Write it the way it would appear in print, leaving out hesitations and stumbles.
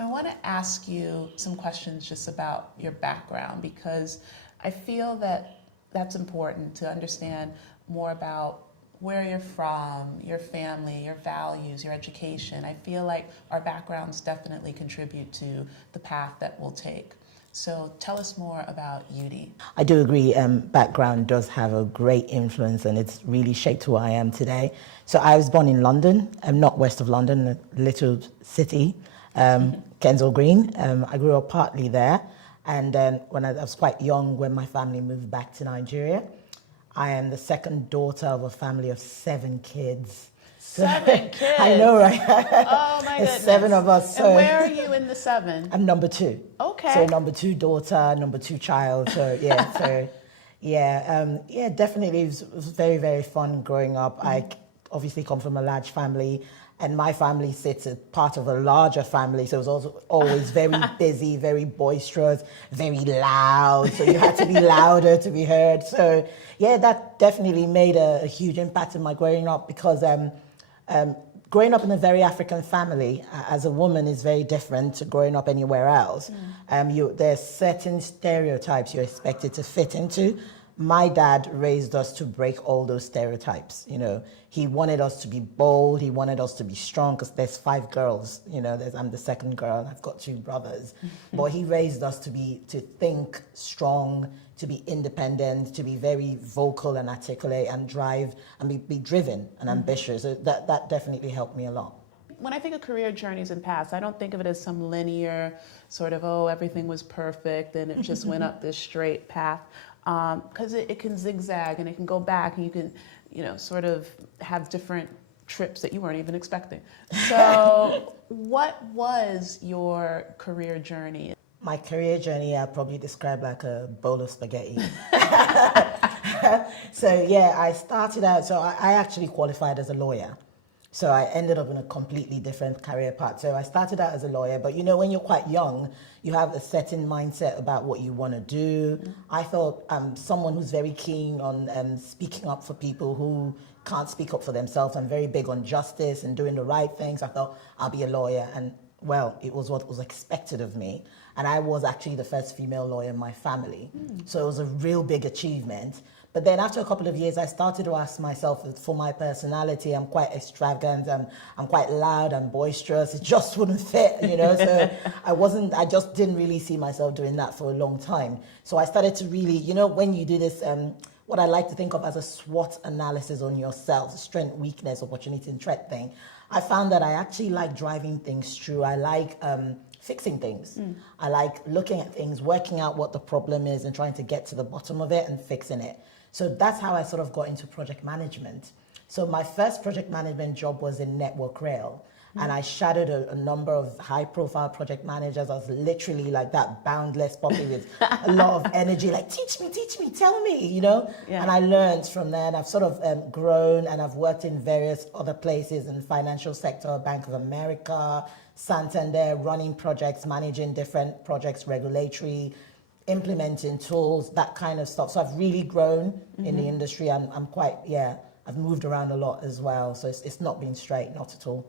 I want to ask you some questions just about your background because I feel that that's important to understand more about where you're from, your family, your values, your education. I feel like our backgrounds definitely contribute to the path that we'll take. So tell us more about Yudee. I do agree, background does have a great influence and it's really shaped who I am today. So I was born in London, not west of London, a little city, Kensal Green. I grew up partly there. And then when I was quite young, when my family moved back to Nigeria, I am the second daughter of a family of 7 kids. 7 kids? I know, right? Oh my goodness. There's 7 of us. So and where are you in the 7? I'm number 2. Okay. So number 2 daughter, number 2 child. So yeah, definitely it was very, very fun growing up. I obviously come from a large family. And my family sits as part of a larger family, so it was also always very busy, very boisterous, very loud. So you had to be louder to be heard. So yeah, that definitely made a huge impact in my growing up because growing up in a very African family as a woman is very different to growing up anywhere else. There's certain stereotypes you're expected to fit into. My dad raised us to break all those stereotypes. You know, he wanted us to be bold. He wanted us to be strong because there's 5 girls. You know, I'm the second girl. And I've got 2 brothers. But he raised us to think strong, to be independent, to be very vocal and articulate and drive and be driven and ambitious. So that definitely helped me a lot. When I think of career journeys in past, I don't think of it as some linear sort of, oh, everything was perfect and it just went up this straight path. Because it can zigzag and it can go back and you can, sort of have different trips that you weren't even expecting. So what was your career journey? My career journey, I'd probably describe like a bowl of spaghetti. So yeah, I started out, so I actually qualified as a lawyer. So I ended up in a completely different career path. So I started out as a lawyer, but when you're quite young, you have a certain mindset about what you want to do. I thought I'm someone who's very keen on speaking up for people who can't speak up for themselves. I'm very big on justice and doing the right things. I thought I'll be a lawyer, and well, it was what was expected of me. And I was actually the first female lawyer in my family. So it was a real big achievement. But then after a couple of years, I started to ask myself, for my personality, I'm quite extravagant, I'm quite loud and boisterous. It just wouldn't fit, So I just didn't really see myself doing that for a long time. So I started to really, when you do this, what I like to think of as a SWOT analysis on yourself, strength, weakness, opportunity, and threat thing, I found that I actually like driving things through. I like fixing things. I like looking at things, working out what the problem is and trying to get to the bottom of it and fixing it. So that's how I sort of got into project management. So my first project management job was in Network Rail. And I shadowed a number of high-profile project managers. I was literally like that boundless puppy with a lot of energy, like, teach me, tell me, Yeah. And I learned from there, and I've sort of grown, and I've worked in various other places in the financial sector, Bank of America, Santander, running projects, managing different projects, regulatory, implementing tools, that kind of stuff. So I've really grown in the industry. I'm quite, I've moved around a lot as well. So it's not been straight, not at all.